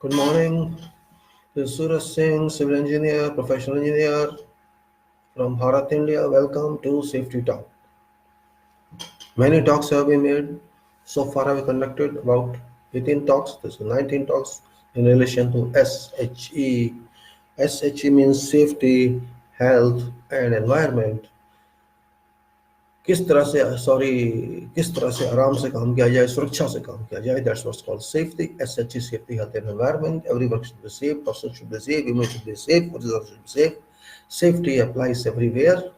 Good morning. This is Suraj Singh, civil engineer, professional engineer from Bharat, India. Welcome to Safety Talk. Many talks have been made. So far, I have conducted about 18 talks. This is 19 talks in relation to SHE. SHE means safety, health, and environment. किस तरह से आराम से काम किया जाए, सुरक्षा से काम किया जाए. That's what's called safety. SHE, safety, health, and environment. Every work should be safe, person should be safe, human should be safe, citizen should be safe. Safety applies everywhere.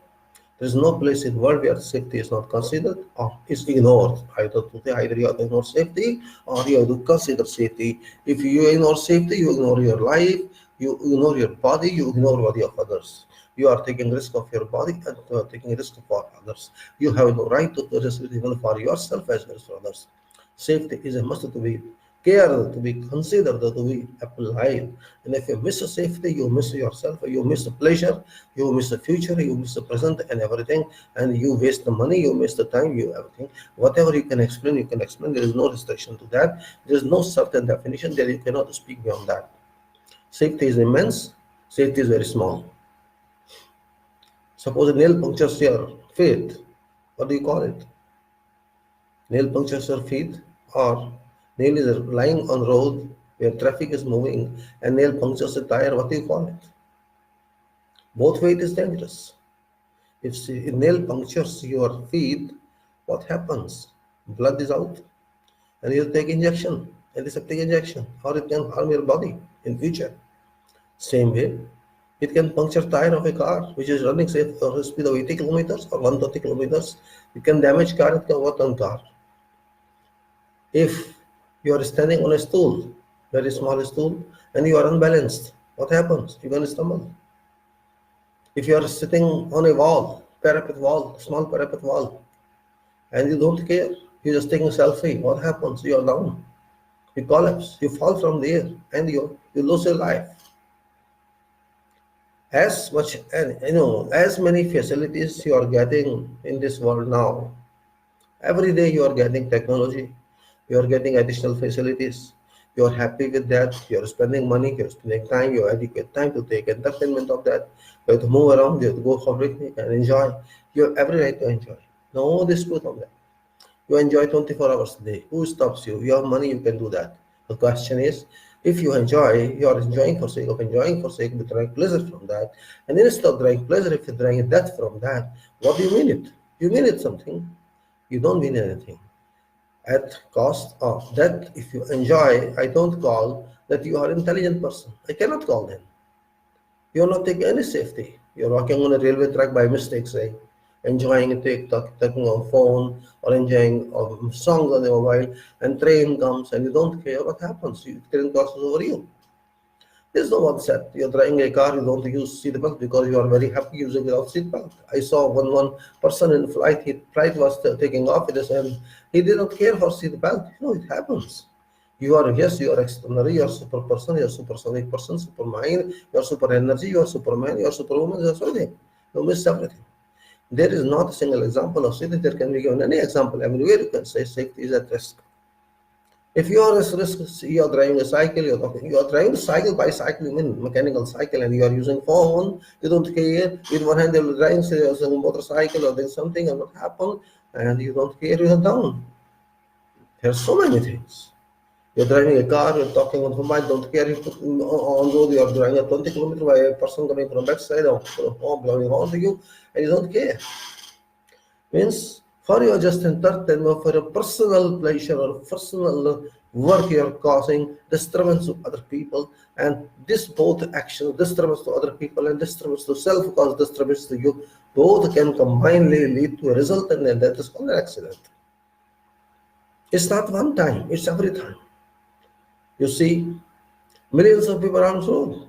There is no place in the world where safety is not considered or is ignored. Either you ignore safety or you have to consider safety. If you ignore safety, you ignore your life, you ignore your body, you ignore the body of others. You are taking risk of your body and you are taking risk for others. You have no right to risk even for yourself as well as for others. Safety is a must to be cared, to be considered, to be applied. And if you miss safety, you miss yourself, you miss the pleasure, you miss the future, you miss the present and everything, and you waste the money, you waste the time, you everything. Whatever you can explain, you can explain. There is no restriction to that. There is no certain definition that you cannot speak beyond that. Safety is immense, safety is very small. Suppose a nail punctures your feet, what do you call it? Nail punctures your feet, or nail is lying on road where traffic is moving and nail punctures a tire, what do you call it? Both way it is dangerous. If nail punctures your feet, what happens? Blood is out and you take injection, antiseptic injection, or it can harm your body in future. Same way, it can puncture tire of a car which is running say for a speed of 80 kilometers or 130 kilometers. It can damage car, it can work on car. If you are standing on a stool, very small stool, and you are unbalanced, what happens? You can stumble. If you are sitting on a wall, parapet wall, small parapet wall, and you don't care, you're just taking a selfie, what happens? You are down. You collapse, you fall from there, and you lose your life. As much, and as many facilities you are getting in this world now, every day you are getting technology, you are getting additional facilities, you are happy with that, you are spending money, you are spending time, you adequate time to take entertainment of that, you have to move around, you have to go for picnic and enjoy. You have every right to enjoy. No dispute on that. You enjoy 24 hours a day. Who stops you? You have money, you can do that. The question is, if you enjoy, you are enjoying for sake of enjoying, for sake of drawing pleasure from that. And instead of drawing pleasure, if you're drawing death from that, what do you mean it? You mean it something. You don't mean anything. At cost of that, if you enjoy, I don't call that you are an intelligent person. I cannot call them. You are not taking any safety. You are walking on a railway track by mistake, say, enjoying a TikTok, talking on phone, or enjoying a song on the mobile, and train comes and you don't care what happens. Train crosses over you. There's no one said you're driving a car, you don't use seat belt because you are very happy using without seat belt. I saw one person in flight, his flight was taking off, and he did not care for seat belt. It happens. You are, yes, you are extraordinary, you are super person, you are supersonic person, supermind, you are super energy, you are superman, you are superwoman, you are everything. You miss everything. There is not a single example of safety that can be given. Any example, everywhere you can say safety is at risk. If you are at risk, you are driving a cycle, you are driving a cycle, bicycle, you mean mechanical cycle, and you are using phone, you don't care. With one hand, you are driving a motorcycle or doing something, and what happened, and you don't care, you are down. There are so many things. You're driving a car, you're talking on mobile, don't care if on road you are driving at 20 kilometers by a person coming from backside or blowing horn to you, and you don't care. Means for your just entertainment, for your personal pleasure or personal work, you are causing disturbance to other people, and this both action, disturbance to other people and disturbance to self, cause disturbance to you, both can combinedly lead to a result, and that is called an accident. It's not one time, it's every time. You see, millions of people are on road.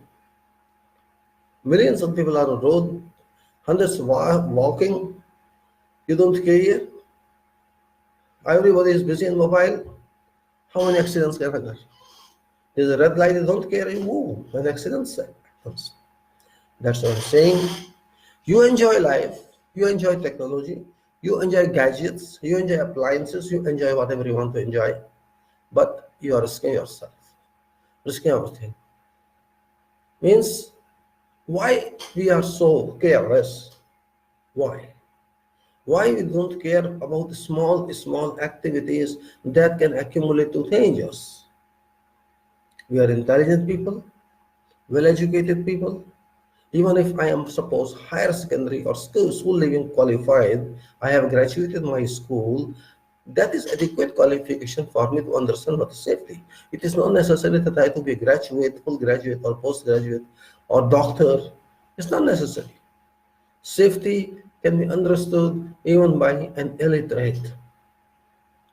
Millions of people are on road, hundreds walking. You don't care. Everybody is busy in mobile. How many accidents can occur? There's a red light, you don't care, you move. When accidents happens. That's what I'm saying. You enjoy life, you enjoy technology, you enjoy gadgets, you enjoy appliances, you enjoy whatever you want to enjoy. But you are risking yourself. risking everything. Means why we are so careless? Why? Why we don't care about small activities that can accumulate to dangers? We are intelligent people, well-educated people. Even if I am suppose higher secondary or school leaving qualified, I have graduated my school. That is adequate qualification for me to understand what is safety. It is not necessary that I have to be a graduate, full graduate, or postgraduate, or doctor. It's not necessary. Safety can be understood even by an illiterate.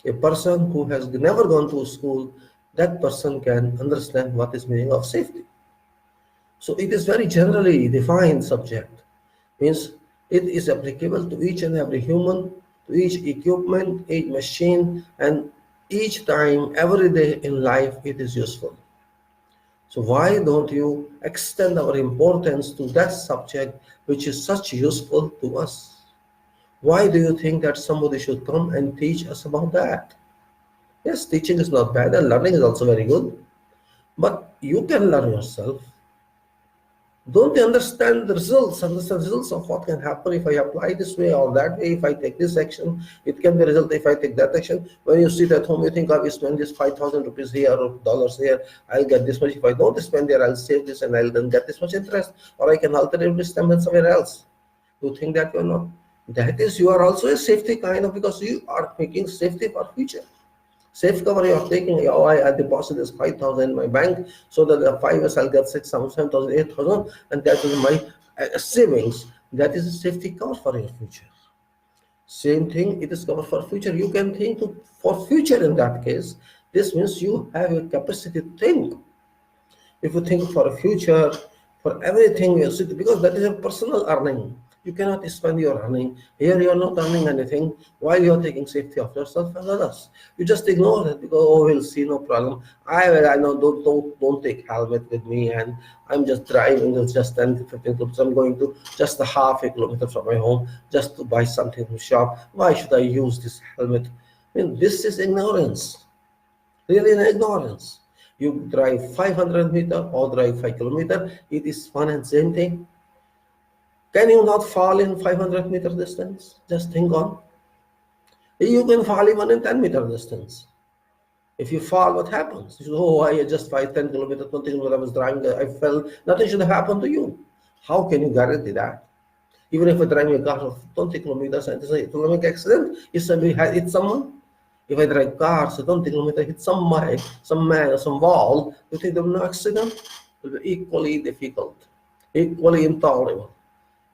A person who has never gone to school, that person can understand what is meaning of safety. So it is very generally defined subject. Means it is applicable to each and every human, to each equipment, each machine, and each time, every day in life, it is useful. So why don't you extend our importance to that subject which is such useful to us? Why do you think that somebody should come and teach us about that? Yes, teaching is not bad and learning is also very good, but you can learn yourself. Don't you understand the results, understand the results of what can happen if I apply this way or that way, if I take this action, it can be a result if I take that action. When you sit at home, you think, I will spend this 5,000 rupees here or dollars here, I'll get this much. If I don't spend there, I'll save this and I'll then get this much interest, or I can alternatively spend it somewhere else. You think that you're not. That is, you are also a safety kind of, because you are making safety for future. Safe cover you are taking, oh, I deposit this 5,000 in my bank so that the 5 years I'll get 6,000, 7,000, 8,000, and that is my savings. That is a safety cover for your future. Same thing, it is cover for future. You can think for future in that case. This means you have a capacity to think. If you think for a future, for everything, because that is a personal earning. You cannot spend your earning. Here you are not earning anything while you are taking safety of yourself and others. You just ignore it because, oh, we'll see, no problem. I know, don't take helmet with me, and I'm just driving. It's just 10 to 15 kilometers. I'm going to just a half a kilometer from my home just to buy something from shop. Why should I use this helmet? I mean, this is ignorance. Really an ignorance. You drive 500 meter or drive 5 kilometer, it is fun and same thing. Can you not fall in 500 meter distance? Just think on. You can fall even in 10 meter distance. If you fall, what happens? You say, oh, I just 10 kilometers, 20 kilometers, I was driving, I fell. Nothing should happen to you. How can you guarantee that? Even if I drive a car of 20 kilometers and it will make accident, if somebody hit someone, if I drive cars, 20 kilometers, hit some man or some wall, you think there will be no accident? It will be equally difficult, equally intolerable.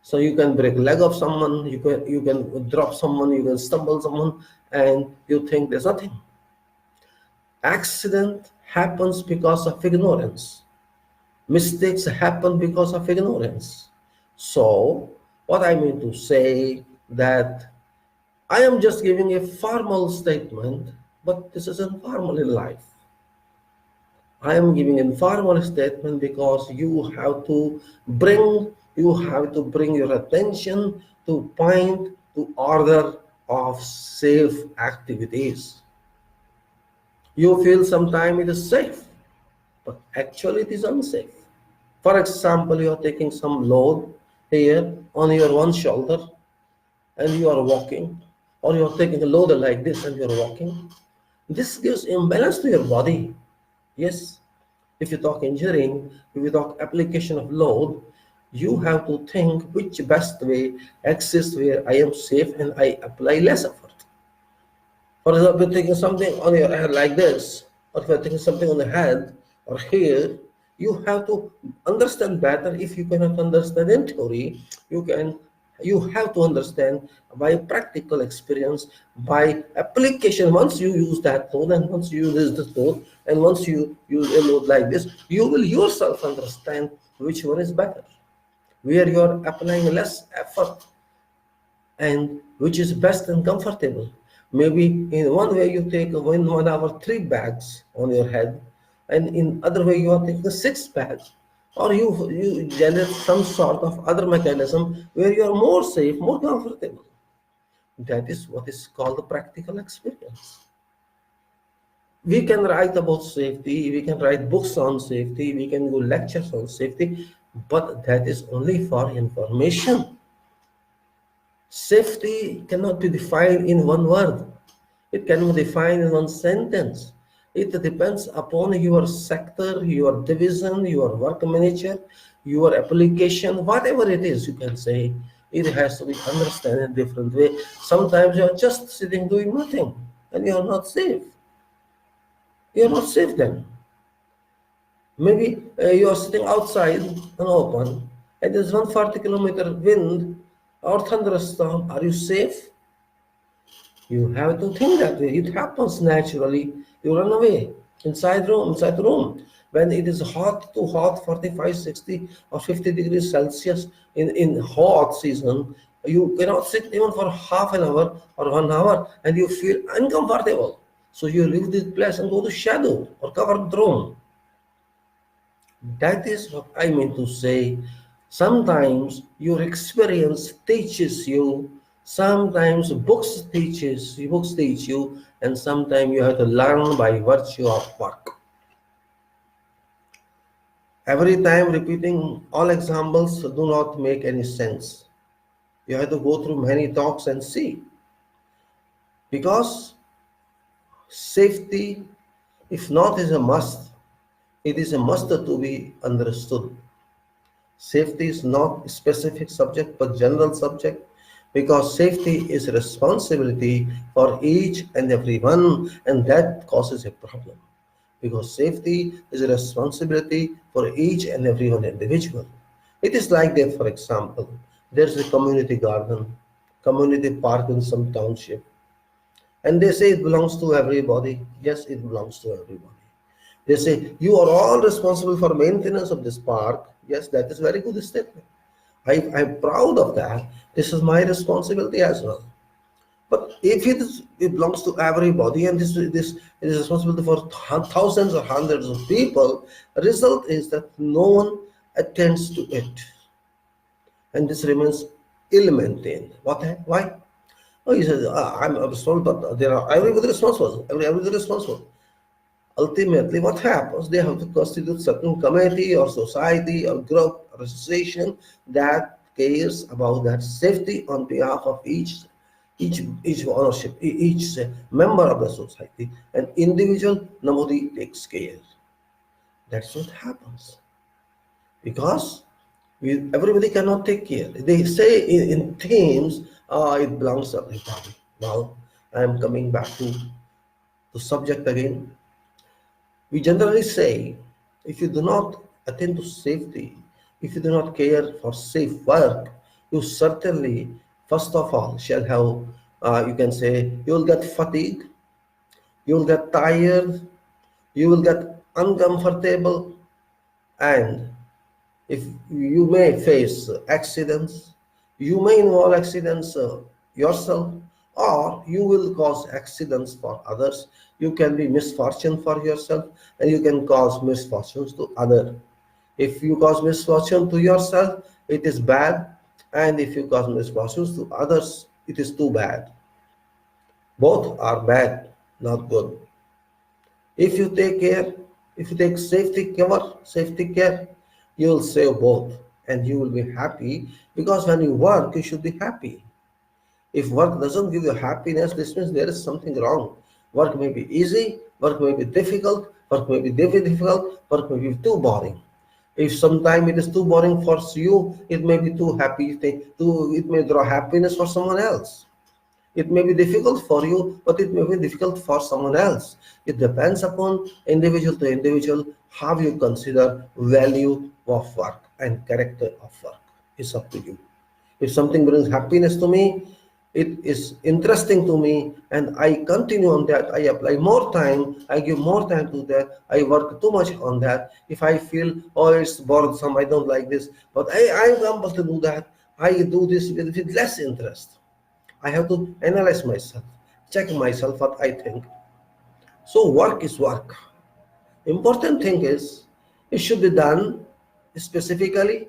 So you can break leg of someone, you can drop someone, you can stumble someone, and you think there's nothing. Accident happens because of ignorance. Mistakes happen because of ignorance. So what I mean to say that I am just giving a formal statement, but this is informal in life. I am giving a formal statement because you have to bring your attention to point to order of safe activities. You feel sometimes it is safe, but actually it is unsafe. For example, you are taking some load here on your one shoulder and you are walking, or you are taking a load like this and you are walking. This gives imbalance to your body. Yes, if you talk engineering, if you talk application of load, you have to think which best way exists where I am safe and I apply less effort. For example, taking something on your head like this, or if you're taking something on the head or here, you have to understand better. If you cannot understand in theory, you have to understand by practical experience, by application. Once you use that load, and once you use this load, and once you use a load like this, you will yourself understand which one is better, where you are applying less effort and which is best and comfortable. Maybe in one way you take in 1 hour 3 bags on your head, and in other way you are taking 6 bags, or you generate some sort of other mechanism where you are more safe, more comfortable. That is what is called the practical experience. We can write about safety, we can write books on safety, we can go lectures on safety, but that is only for information. Safety cannot be defined in one word. It cannot be defined in one sentence. It depends upon your sector, your division, your work manager, your application, whatever it is you can say. It has to be understood in a different way. Sometimes you are just sitting doing nothing and you are not safe. You are not safe then. Maybe you are sitting outside and open and there's 140-kilometer wind or thunderstorm. Are you safe? You have to think that way. It happens naturally. You run away inside the room. When it is hot, too hot, 45, 60 or 50 degrees Celsius in hot season, you cannot sit even for half an hour or 1 hour and you feel uncomfortable. So you leave this place and go to shadow or covered room. That is what I mean to say. Sometimes your experience teaches you, sometimes books teach you, and sometimes you have to learn by virtue of work. Every time repeating all examples do not make any sense. You have to go through many talks and see. Because safety, if not is a must, it is a must to be understood. Safety is not a specific subject but general subject because safety is responsibility for each and every one, and that causes a problem because safety is a responsibility for each and every one individual. It is like that, for example, there's a community garden, community park in some township, and they say it belongs to everybody. Yes, it belongs to everybody. They say, you are all responsible for maintenance of this park. Yes, that is very good statement. I'm proud of that. This is my responsibility as well. But if it belongs to everybody and this is responsibility for thousands or hundreds of people, the result is that no one attends to it. And this remains ill-maintained. Why? Oh, he says, I'm responsible, but there are everybody responsible. Everybody responsible. Ultimately, what happens? They have to constitute certain committee or society or group or association that cares about that safety on behalf of each ownership, each member of the society. An individual, nobody takes care. That's what happens because everybody cannot take care. They say in themes, it belongs to everybody. Now, I am coming back to the subject again. We generally say, if you do not attend to safety, if you do not care for safe work, you certainly, first of all, shall have, you can say, you will get fatigue, you will get tired, you will get uncomfortable, and if you may face accidents, you may involve accidents yourself, or you will cause accidents for others. You can be misfortune for yourself, and you can cause misfortunes to others. If you cause misfortune to yourself, it is bad, and if you cause misfortunes to others, it is too bad. Both are bad, not good. If you take care, if you take safety care, you will save both and you will be happy because when you work, you should be happy. If work doesn't give you happiness, this means there is something wrong. Work may be easy, work may be difficult, work may be difficult, work may be too boring. If sometime it is too boring for you, it may be too happy, it may draw happiness for someone else. It may be difficult for you, but it may be difficult for someone else. It depends upon individual to individual how you consider value of work and character of work. It's up to you. If something brings happiness to me, it is interesting to me, and I continue on that. I apply more time, I give more time to that, I work too much on that. If I feel, oh, it's bothersome, I don't like this, but I'm able to do that, I do this with less interest. I have to analyze myself, check myself what I think. So work is work. Important thing is it should be done specifically,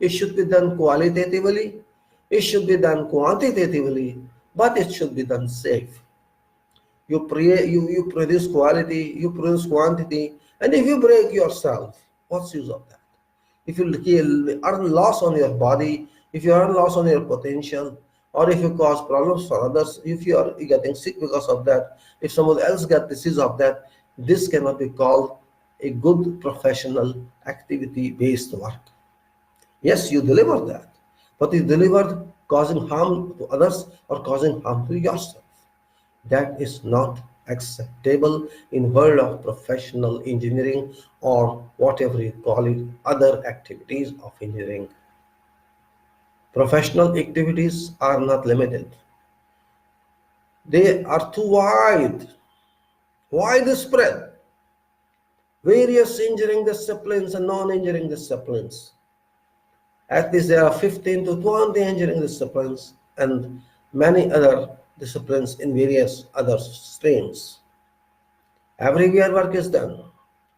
it should be done qualitatively, it should be done quantitatively, but it should be done safe. you produce quality, you produce quantity, and if you break yourself, what's use of that? If you earn loss on your body, if you earn loss on your potential, or if you cause problems for others, if you are getting sick because of that, if someone else got disease of that, this cannot be called a good professional activity based work. Yes, you deliver that, but you delivered causing harm to others or causing harm to yourself. That is not acceptable in world of professional engineering or whatever you call it, other activities of engineering. Professional activities are not limited. They are too widespread. Various engineering disciplines and non-engineering disciplines. At least there are 15 to 20 engineering disciplines and many other disciplines in various other streams. Everywhere work is done.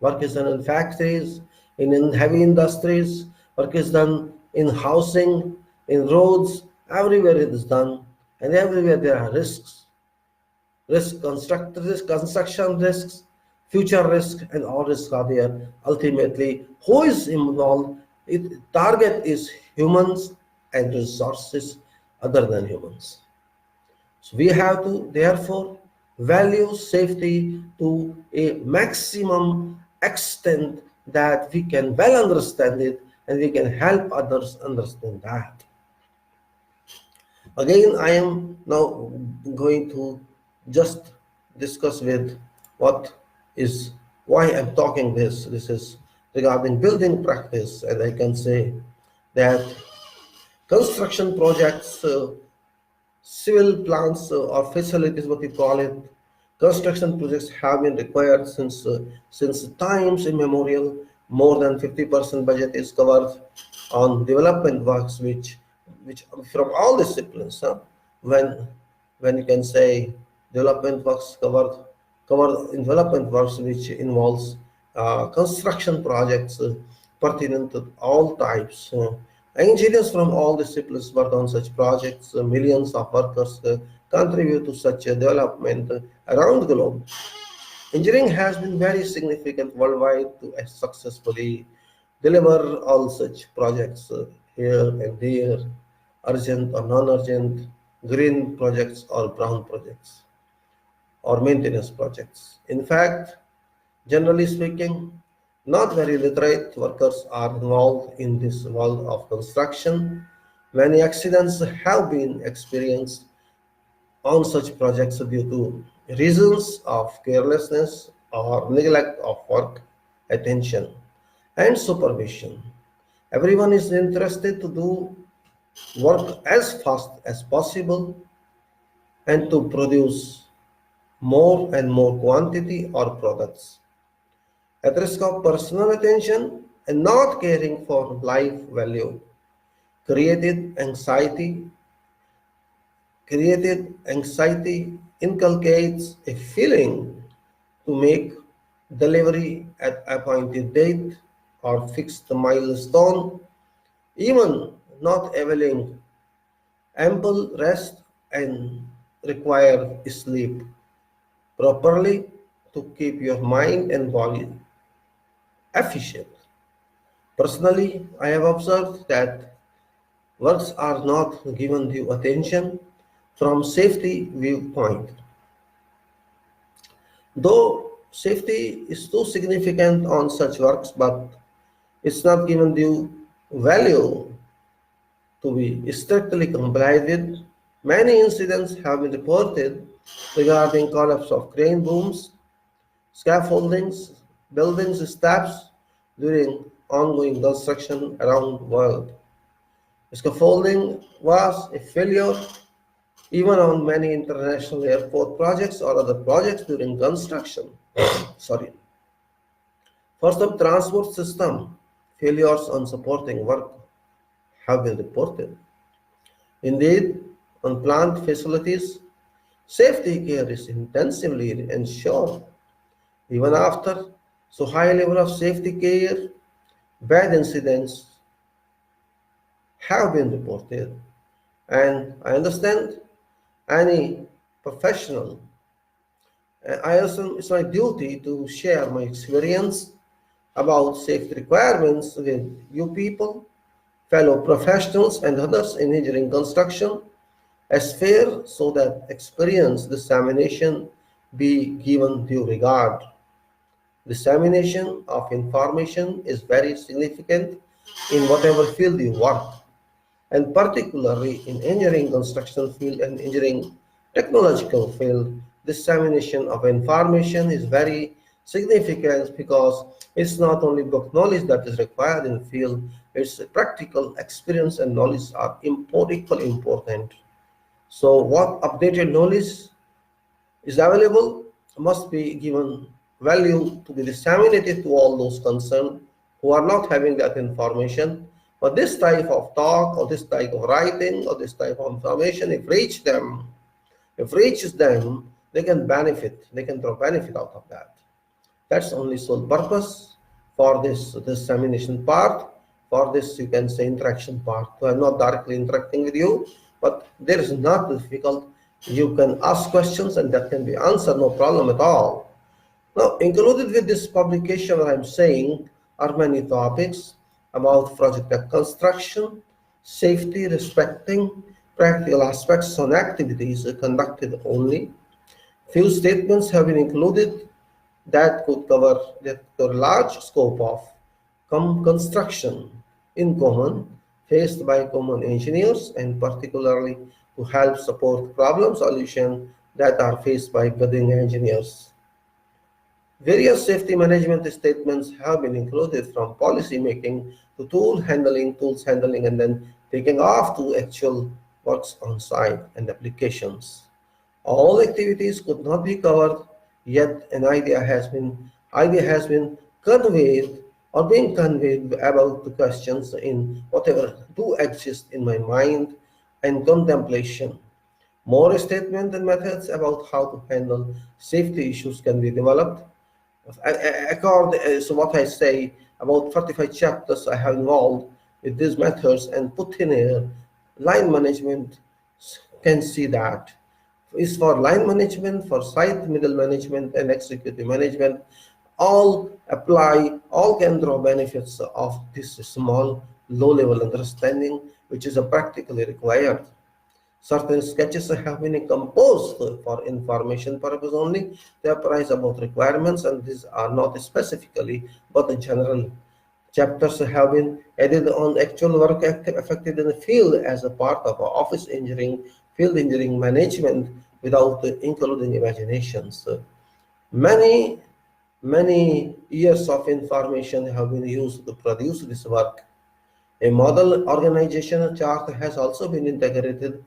Work is done in factories, in heavy industries, work is done in housing, in roads, everywhere it is done. And everywhere there are risks. Construction risks, future risks, and all risks are there. Ultimately, who is involved? Target is humans and resources other than humans. So we have to therefore value safety to a maximum extent that we can well understand it and we can help others understand that. Again, I am now going to just discuss with what is why I'm talking this. This is regarding building practice, and I can say that construction projects, civil plants or facilities, what we call it, construction projects have been required since times immemorial. More than 50% budget is covered on development works, which from all disciplines. When when you can say development works covered in development works, which involves construction projects pertinent to all types. Engineers from all disciplines work on such projects. Millions of workers contribute to such development around the globe. Engineering has been very significant worldwide to successfully deliver all such projects here and there, urgent or non-urgent, green projects or brown projects, or maintenance projects. In fact, generally speaking, not very literate workers are involved in this world of construction. Many accidents have been experienced on such projects due to reasons of carelessness or neglect of work, attention, and supervision. Everyone is interested to do work as fast as possible and to produce more and more quantity or products. At risk of personal attention and not caring for life value, created anxiety created anxiety inculcates a feeling to make delivery at appointed date or fixed milestone, even not availing ample rest and require sleep properly to keep your mind and body efficient. Personally, I have observed that works are not given due attention from safety viewpoint. Though safety is too significant on such works, but it's not given due value to be strictly complied with. Many incidents have been reported regarding collapse of crane booms, scaffoldings, buildings steps during ongoing construction around the world. Scaffolding was a failure even on many international airport projects or other projects during construction. Sorry. For some transport system, failures on supporting work have been reported. Indeed, on plant facilities, safety care is intensively ensured. Even after so high level of safety care, bad incidents have been reported. And I understand any professional I also, it's my duty to share my experience about safety requirements with you people, fellow professionals, and others in engineering construction as fair so that experience dissemination be given due regard. Dissemination of information is very significant in whatever field you work, and particularly in engineering construction field and engineering technological field. Dissemination of information is very significant because it's not only book knowledge that is required in the field, it's practical experience and knowledge are equally important. So what updated knowledge is available must be given value to be disseminated to all those concerned who are not having that information. But this type of talk or this type of writing or this type of information, if reaches them, they can benefit, they can draw benefit out of that. That's only sole purpose for this dissemination part, for this you can say interaction part. So I'm not directly interacting with you, but there is not difficult. You can ask questions and that can be answered, no problem at all. Now, included with this publication, what I'm saying are many topics about project construction, safety, respecting practical aspects on activities conducted only. Few statements have been included that could cover the large scope of construction in common faced by common engineers and particularly to help support problem solution that are faced by building engineers. Various safety management statements have been included from policy making to tools handling, and then taking off to actual works on site and applications. All activities could not be covered, yet an idea has been conveyed or being conveyed about the questions in whatever do exist in my mind and contemplation. More statements and methods about how to handle safety issues can be developed. So what I say, about 45 chapters I have involved with these methods and put in here. Line management can see that. Is for line management, for site middle management and executive management, all apply, all can draw benefits of this small low-level understanding, which is practically required. Certain sketches have been composed for information purpose only. They apprise about requirements and these are not specifically but the general. Chapters have been added on actual work affected in the field as a part of office engineering, field engineering management without including imaginations. Many years of information have been used to produce this work. A model organization chart has also been integrated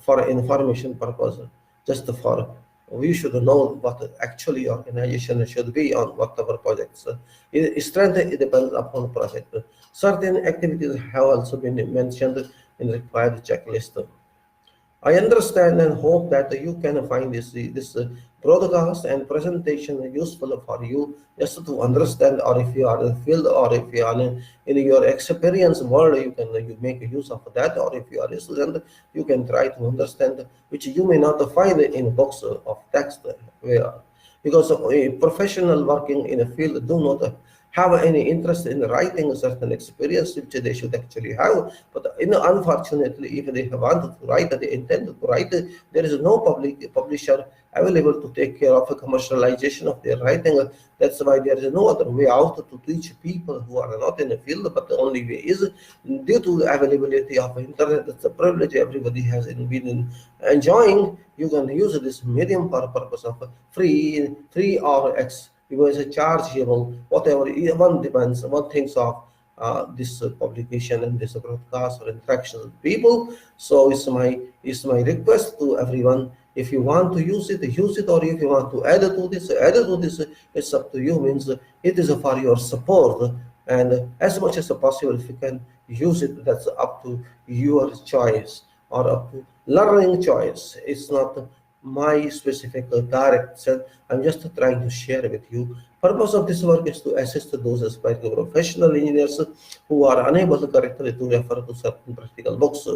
for information purpose, just for we should know what actually organization should be on whatever projects. Strength it depends upon project. Certain activities have also been mentioned in the required checklist. I understand and hope that you can find this broadcast and presentation useful for you just to understand, or if you are in the field or if you are in your experience world, you make use of that, or if you are a student, you can try to understand, which you may not find in books of text, where because a professional working in a field do not have any interest in writing a certain experience which they should actually have. But unfortunately, if they wanted to write, they intend to write, there is no publisher available to take care of a commercialization of their writing. That's why there is no other way out to teach people who are not in the field, but the only way is due to the availability of internet. That's a privilege everybody has been enjoying. You can use this medium for purpose of free or it was a chargeable, whatever. One depends, one thinks of this publication and this broadcast or interaction with people. So it's my request to everyone. If you want to use it, or if you want to add to this, it's up to you. Means it is for your support, and as much as possible, if you can use it, that's up to your choice or up to learning choice. It's not my specific direct set. I'm just trying to share with you. Purpose of this work is to assist those aspiring professional engineers who are unable to correctly to refer to certain practical books.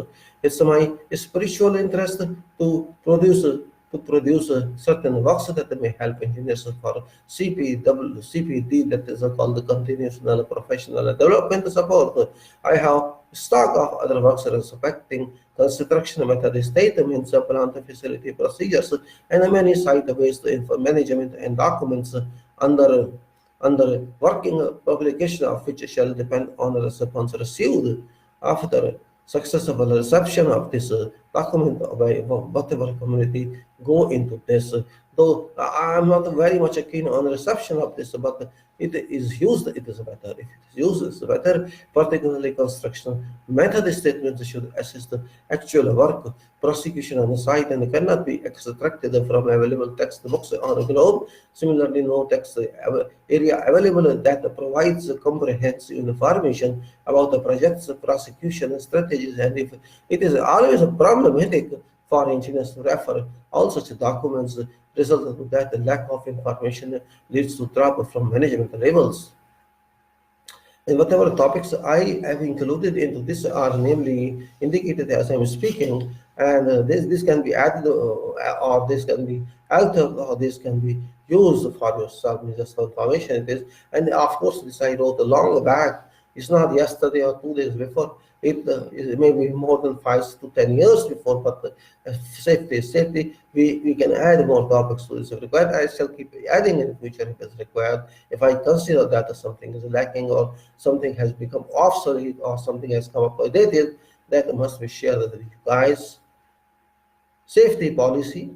It's my spiritual interest to produce to produce certain works that may help engineers for CPD, that is called the continuous professional development support. I have stock of other works respecting construction method statements, plant facility procedures, and many site-based management and documents under working publication of which shall depend on the response received after successful reception of this document by whatever community go into this. Though I'm not very much keen on reception of this, but it is used, it is better. If it is used, it's better. Particularly construction method statements should assist the actual work prosecution on the site and cannot be extracted from available textbooks on the globe. Similarly, no text area available that provides comprehensive information about the project's prosecution strategies, and if it is always problematic for engineers to refer all such documents, result of that the lack of information leads to trouble from management levels. And whatever topics I have included into this are namely indicated as I'm speaking, and this can be added or this can be altered or this can be used for yourself. Just for information it is, and of course this I wrote long back. It's not yesterday or 2 days before. It may be more than 5 to 10 years before, but safety. We can add more topics to this if required. I shall keep adding in the future if it's required. If I consider that something is lacking or something has become obsolete or something has come up outdated, that must be shared with you guys. Safety policy,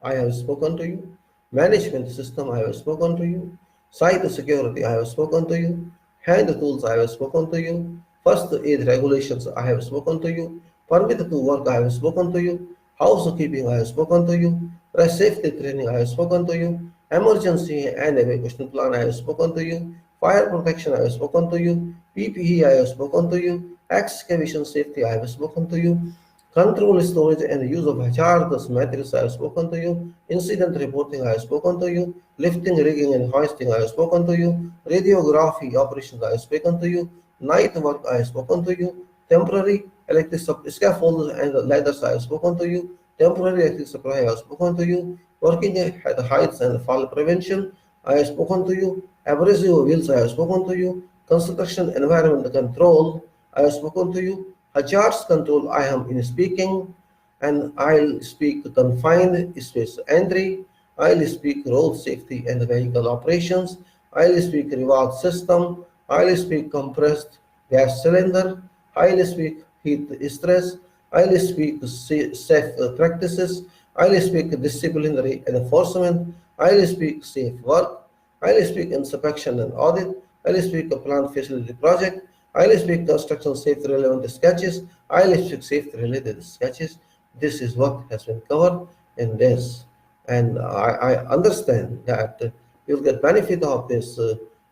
I have spoken to you. Management system, I have spoken to you. Site security, I have spoken to you. Hand tools, I have spoken to you. First aid regulations, I have spoken to you. Permit to work, I have spoken to you. Housekeeping, I have spoken to you. Safety training, I have spoken to you. Emergency and evacuation plan, I have spoken to you. Fire protection, I have spoken to you. PPE, I have spoken to you. Excavation safety, I have spoken to you. Control, storage, and use of hazardous materials, I have spoken to you. Incident reporting, I have spoken to you. Lifting, rigging, and hoisting, I have spoken to you. Radiography operations, I have spoken to you. Night work, I have spoken to you. Temporary electric scaffolds and ladders, I have spoken to you. Temporary electric supply, I have spoken to you. Working at heights and fall prevention, I have spoken to you. Abrasive wheels, I have spoken to you. Construction environment control, I have spoken to you. Hazards control, I am in speaking, and I'll speak confined space entry. I'll speak road safety and vehicle operations. I'll speak reward system. I'll speak compressed gas cylinder. I'll speak heat stress. I'll speak safe practices. I'll speak disciplinary enforcement. I'll speak safe work. I'll speak inspection and audit. I'll speak a plant facility project. I'll speak construction safety relevant sketches. I'll speak safety related sketches. This is what has been covered in this. And I understand that you'll get benefit of this,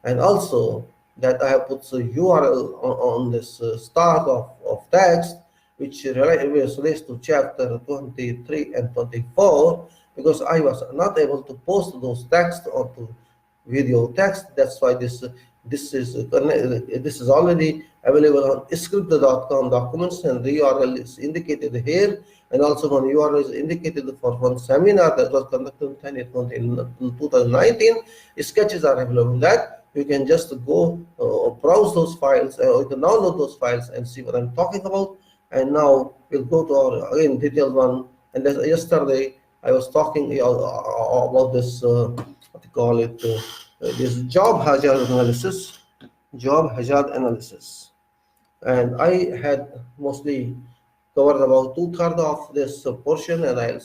and also that I have put the URL on this start of text, which relates to chapter 23 and 24, because I was not able to post those texts onto video text. That's why this is already available on script.com documents, and the URL is indicated here, and also one URL is indicated for one seminar that was conducted in 2019. Sketches are available in that. You can just go browse those files, or you can download those files and see what I'm talking about. And now we'll go to our again detailed one. And yesterday I was talking about this what you call it, this job hazard analysis, and I had mostly covered about 2/3 of this portion, and I'll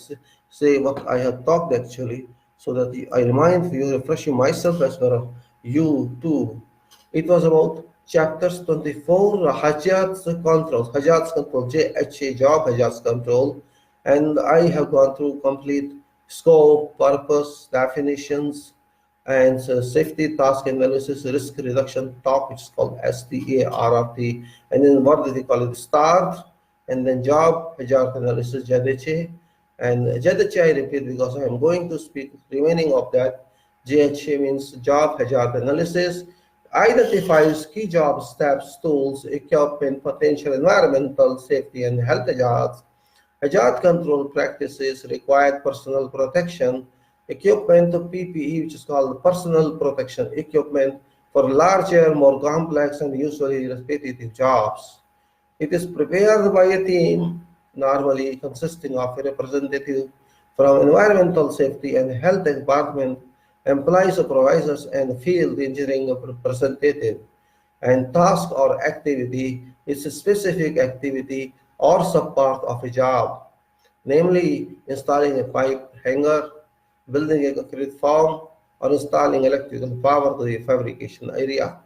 say what I have talked actually, so that I remind you, refreshing myself as well as you too. It was about chapters 24, hazards control, JHA, job hazards control, and I have gone through complete scope, purpose, definitions, and safety task analysis, risk reduction talk, which is called STA, RRT, and then what do they call it, start, and then job hazard analysis, JHA, and JHA I repeat because I am going to speak remaining of that. JHA means job hazard analysis, identifies key job steps, tools, equipment, potential environmental safety and health hazards, Hazard control practices require personal protection equipment, PPE, which is called personal protection equipment, for larger, more complex, and usually repetitive jobs. It is prepared by a team, normally consisting of a representative from environmental safety and health department, employee supervisors, and field engineering representative. And task or activity is a specific activity or subpart of a job, namely installing a pipe hanger, building a concrete form, or installing electrical power to the fabrication area.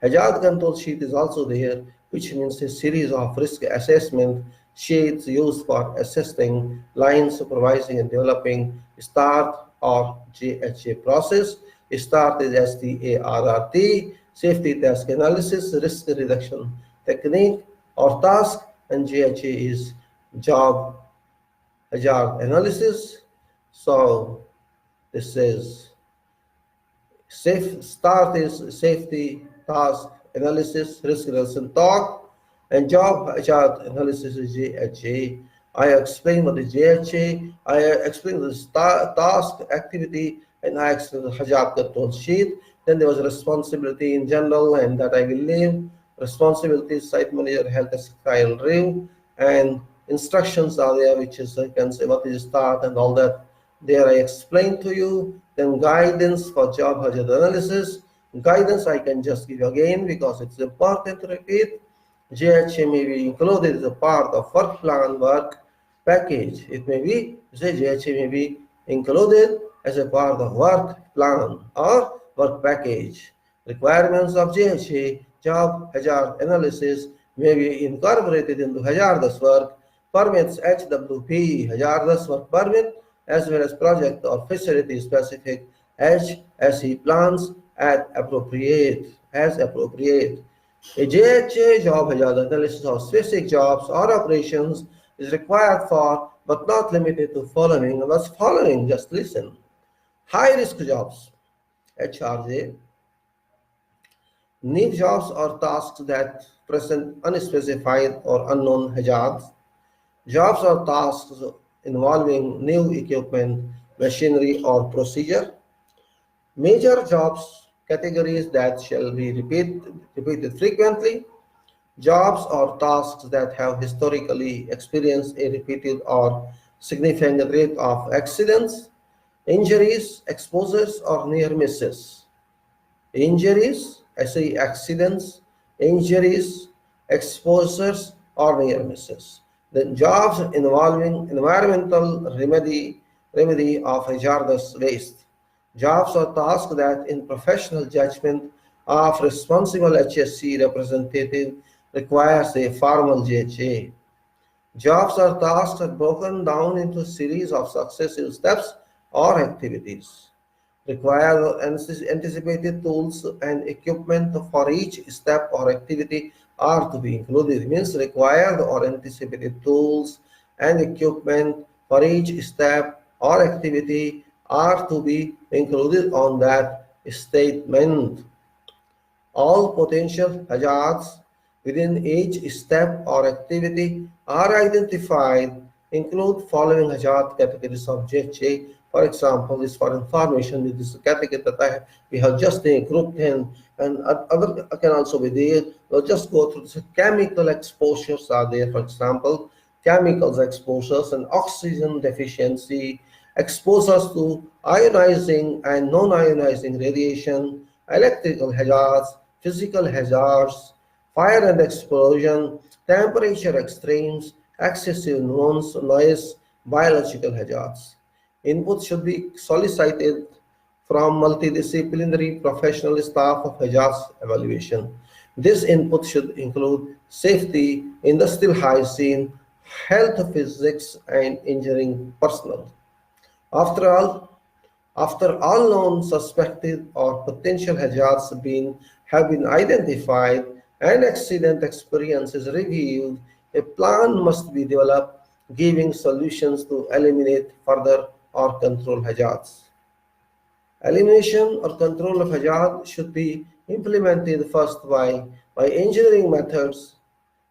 Hazard control sheet is also there, which means a series of risk assessment sheets used for assessing, line supervising, and developing START or JHA process. START is STARRT, safety task analysis, risk reduction technique or task, and JHA is job hazard analysis. So this is START is safety task analysis, risk reduction talk, and job hazard analysis is JHA. I explain what is JHA, I explain the task activity, and I explain the hazard control sheet. Then there was responsibility in general, and that I will leave. Responsibility, site manager, health and review, and instructions are there, which is I can say what is START and all that. There I explained to you. Then guidance for job hazard analysis. Guidance I can just give again because it's important to repeat. JHA may be included as a part of work plan, work package. It may be, say JHA may be included as a part of work plan or work package. Requirements of JHA, job hazard analysis, may be incorporated into hazardous work permits, HWP, hazardous work permit, as well as project or facility specific HSE plans as appropriate. A JHA, job hazard analysis of specific jobs or operations, is required for but not limited to following. What's following? Just listen. High risk jobs, HRJ, new jobs or tasks that present unspecified or unknown hazards, jobs or tasks involving new equipment, machinery, or procedure. Major jobs categories that shall be repeated frequently. Jobs or tasks that have historically experienced a repeated or significant rate of accidents, injuries, exposures, or near misses. Injuries, I say accidents, injuries, exposures, or near misses. Then jobs involving environmental remedy of hazardous waste. Jobs or tasks that in professional judgment of responsible HSE representative requires a formal JHA. Jobs or tasks are broken down into a series of successive steps or activities. Require anticipated tools and equipment for each step or activity are to be included. It means required or anticipated tools and equipment for each step or activity are to be included on that statement. All potential hazards within each step or activity are identified, include following hazard categories of JHA. For example, this for information, this is a category that we have just grouped in, and other can also be there. We'll just go through this. Chemical exposures are there, for example, chemicals exposures and oxygen deficiency, exposures to ionizing and non-ionizing radiation, electrical hazards, physical hazards, fire and explosion, temperature extremes, excessive noise, biological hazards. Input should be solicited from multidisciplinary professional staff of hazards evaluation. This input should include safety, industrial hygiene, health physics, and engineering personnel. After all known, suspected, or potential hazards have been identified and accident experience is reviewed, a plan must be developed giving solutions to eliminate further or control hazards. Elimination or control of hazard should be implemented first by engineering methods,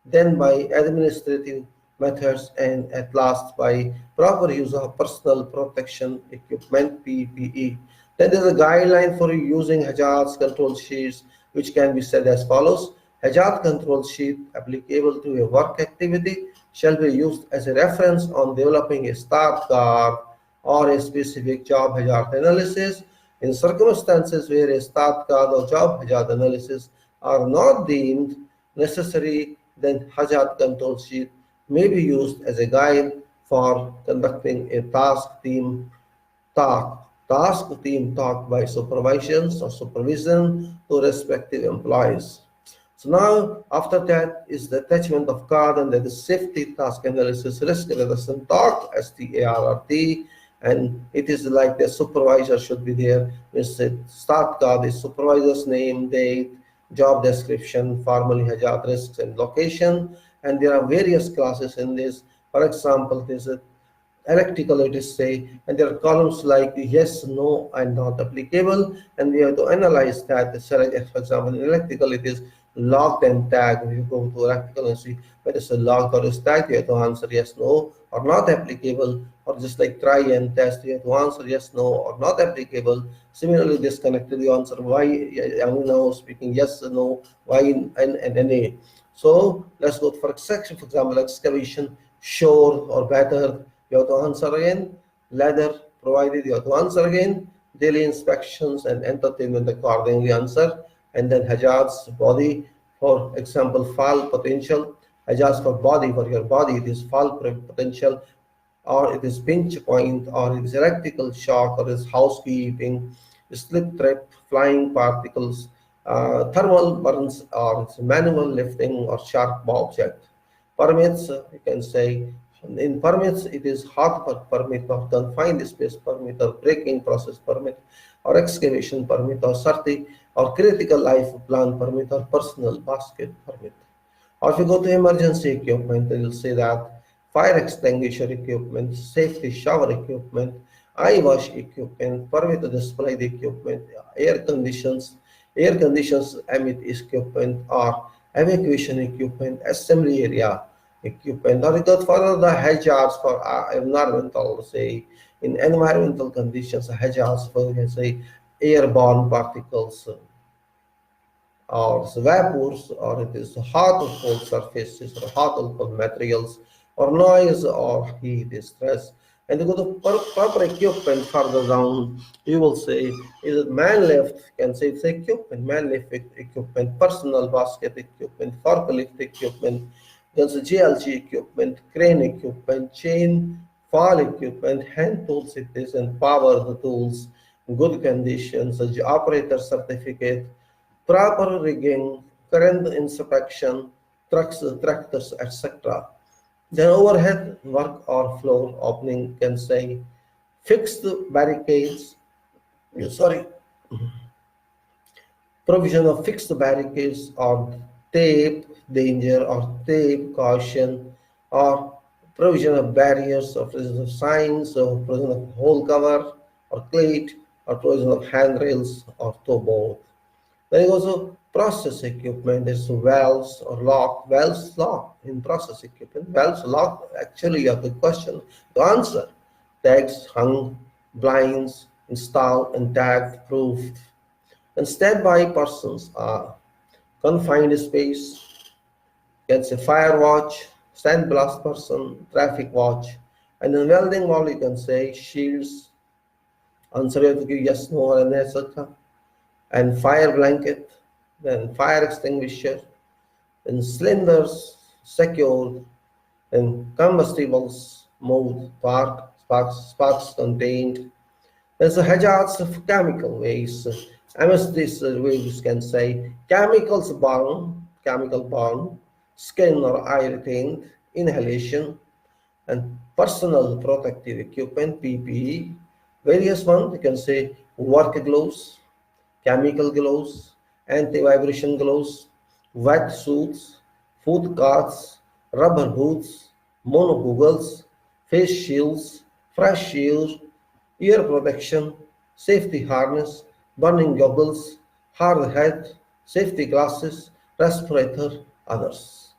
then by administrative methods, and at last by proper use of personal protection equipment PPE. Then there is a guideline for using hazard control sheets, which can be said as follows. Hazard control sheet applicable to a work activity shall be used as a reference on developing a start guard or a specific job hazard analysis. In circumstances where a start guard or job hazard analysis are not deemed necessary, then hazard control sheet may be used as a guide for conducting a task team talk by supervisions or supervision to respective employees. So now after that is the attachment of card, and that is safety task analysis risk reduction talk START, and it is like the supervisor should be there. It's a start card is supervisor's name, date, job description, formally hazard risks and location, and there are various classes in this. For example, there's a electrical, it is say, and there are columns like yes, no, and not applicable, and we have to analyze that. For example, in electrical it is logged and tagged. If you go to electrical and see whether it's a logged or is tagged, you have to answer yes, no, or not applicable. Or just like try and test, you have to answer yes, no, or not applicable. Similarly, disconnected, you answer why. I'm now speaking yes, no, why, and NA. So let's go for section. For example, excavation, sure or better, you have to answer again. Ladder provided, you have to answer again. Daily inspections and entertainment accordingly answer. And then hazards, body, for example, fall potential. Hazards for body, for your body, it is fall potential, or it is pinch point, or it is electrical shock, or it is housekeeping, slip trip, flying particles, thermal burns, or it's manual lifting or sharp object. Permits, you can say, in permits it is hot permit or confined space permit or braking process permit or excavation permit or SARTI or critical life plan permit or personal basket permit. Or if you go to emergency equipment, they will say that fire extinguisher equipment, safety shower equipment, eye wash equipment, permit to display the equipment, air conditions emit equipment, or evacuation equipment, assembly area equipment. Or it goes further, the hazards for environmental, say in environmental conditions, hazards for, say, airborne particles, or vapors, or it is hot or cold surfaces, or hot or cold materials, or noise or heat, stress. And you go to proper equipment further down, you will say, is it man lift? You can say it's equipment, man lift equipment, personal basket equipment, forklift equipment, there's a GLG equipment, crane equipment, chain fall equipment, hand tools it is, and power the tools, good conditions, operator certificate, proper rigging, current inspection, trucks, tractors, etc. Then overhead work or floor opening, can say fixed barricades, provision of fixed barricades or tape danger or tape caution, or provision of barriers or provision of signs or provision of hole cover or plate or provision of handrails or toe board. There is also process equipment. There's valves or lock. Valves lock in process equipment. Valves lock. Actually, you have the question to answer. Tags hung, blinds installed and tagged, proofed. And standby persons are confined space. You can say fire watch, sandblast person, traffic watch. And in welding wall, you can say shields. Answer you have to give yes, no, and etc. And fire blanket, then fire extinguisher, then cylinders secured, and combustibles moved, sparks contained. There's a hazards of chemical waste. These waves can say chemical burn, skin or eye retained, inhalation, and personal protective equipment, PPE. Various ones, you can say work gloves, chemical gloves, anti-vibration gloves, wet suits, foot guards, rubber boots, monogoggles, face shields, fresh shields, ear protection, safety harness, burning goggles, hard hat, safety glasses, respirator, others.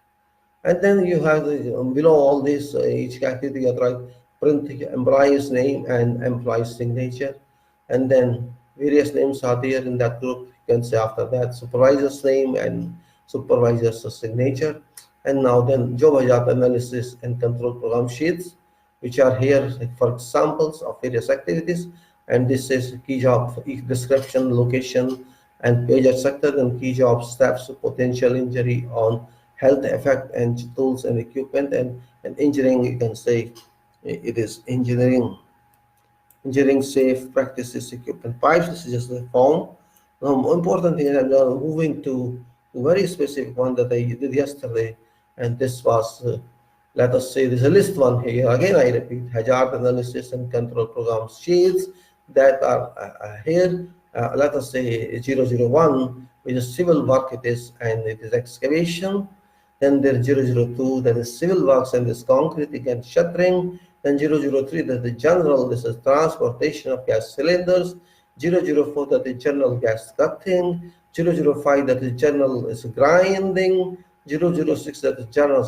And then you have below all this, each activity you write print employee's name and employee's signature, and then various names are there in that group. You can say after that supervisor's name and supervisor's signature. And now then job hazard analysis and control program sheets, which are here for examples of various activities. And this is key job description, location, and page sector, and key job steps, potential injury on health effect, and tools and equipment, and engineering. You can say it is engineering safe practices equipment pipes. This is just the form. More important thing is I'm now moving to a very specific one that I did yesterday, and this was let us say there's a list one here. Again, I repeat, hazard analysis and control program sheets that are here. Let us say 001, which is civil work it is, and it is excavation. Then there's 002, that is civil works and this concrete again shuttering. Then 003, that is general, this is transportation of gas cylinders. 004, that is general gas cutting. 005, that is general is grinding. 006, that is general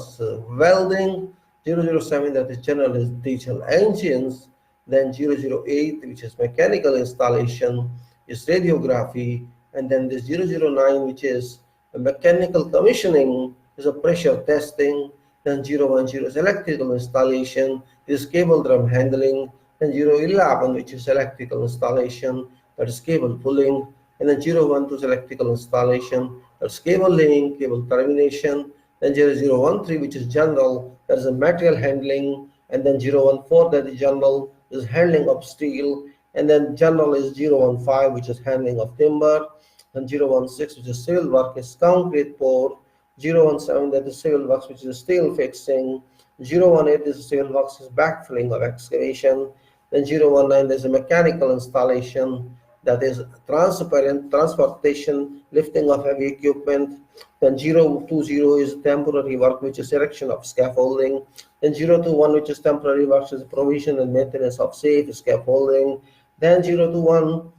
welding. 007, that is general is diesel engines. Then 008, which is mechanical installation, is radiography. And then this 009, which is mechanical commissioning, is a pressure testing. Then 010 is electrical installation, is cable drum handling. Then 011, which is electrical installation, that is cable pulling. And then 012 is electrical installation, that's cable laying, cable termination. Then 0013, which is general, that is a material handling. And then 014, that is general, is handling of steel. And then general is 015, which is handling of timber. And 016, which is civil work, is concrete pour. 017, that is civil works, which is steel fixing. 018 is civil works, is backfilling of excavation. Then 019, there's a mechanical installation, that is transportation, lifting of heavy equipment. Then 020 is temporary work, which is erection of scaffolding. Then 021, which is temporary work, is provision and maintenance of safe scaffolding. Then 021,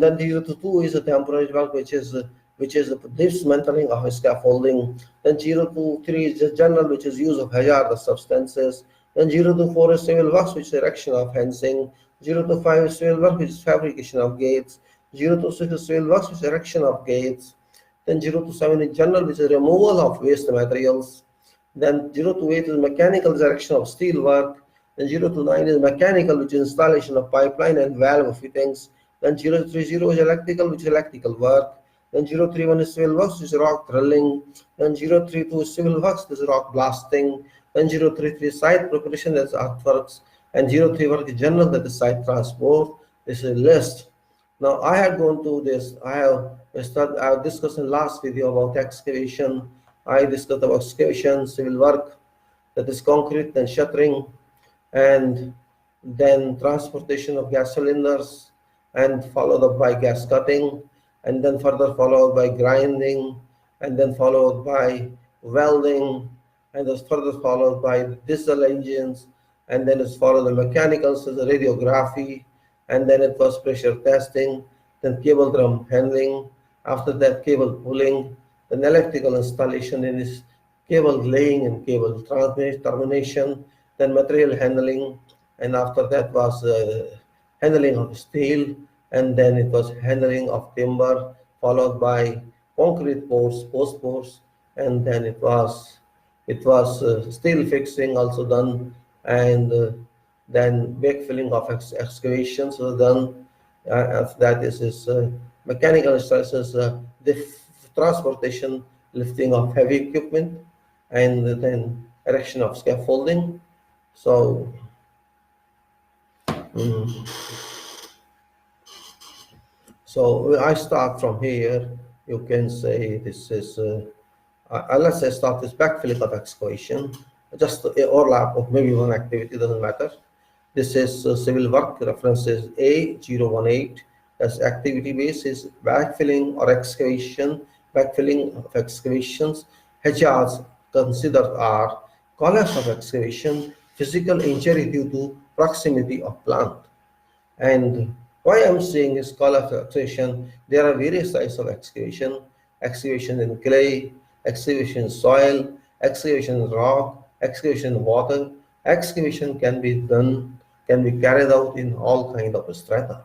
then 022 is a temporary work, which is dismantling of scaffolding. Then 023 is just general, which is use of hazardous substances. Then 024 is civil works, which is erection of fencing. 025 is civil work, which is fabrication of gates. 026 is civil works, which is erection of gates. Then 027 is general, which is removal of waste materials. Then 028 is mechanical, is erection of steel work. Then 029 is mechanical, which is installation of pipeline and valve fittings. Then 030 is electrical, which is electrical work. Then 031 is civil works, which is rock drilling. Then 032 is civil works, this is rock blasting. Then 033 is site preparation, that's earthworks. And 031 is general, that is site transport. This is a list. Now I had gone through this. I have discussed in last video about excavation. I discussed about excavation, civil work, that is concrete, then shuttering, and then transportation of gas cylinders, and followed up by gas cutting, and then further followed by grinding, and then followed by welding, and was further followed by diesel engines, and then it's followed the mechanicals, so the radiography, and then it was pressure testing, then cable drum handling, after that cable pulling, then electrical installation in this cable laying and cable termination, then material handling, and after that was handling of steel, and then it was handling of timber, followed by concrete pours, post pours, and then it was steel fixing also done, and then backfilling of excavations was done. After that is mechanical installations, the transportation, lifting of heavy equipment, and then erection of scaffolding. So so I start from here. You can say this is let's say start this backfilling of excavation, just overlap of maybe one activity, doesn't matter. This is civil work, references A018, as activity base is backfilling or excavation, backfilling of excavations. Hazards considered are collapse of excavation, physical injury due to proximity of plant. And why I'm saying is collapse of excavation, there are various types of excavation: excavation in clay, excavation in soil, excavation in rock, excavation in water. Excavation can be carried out in all kind of strata.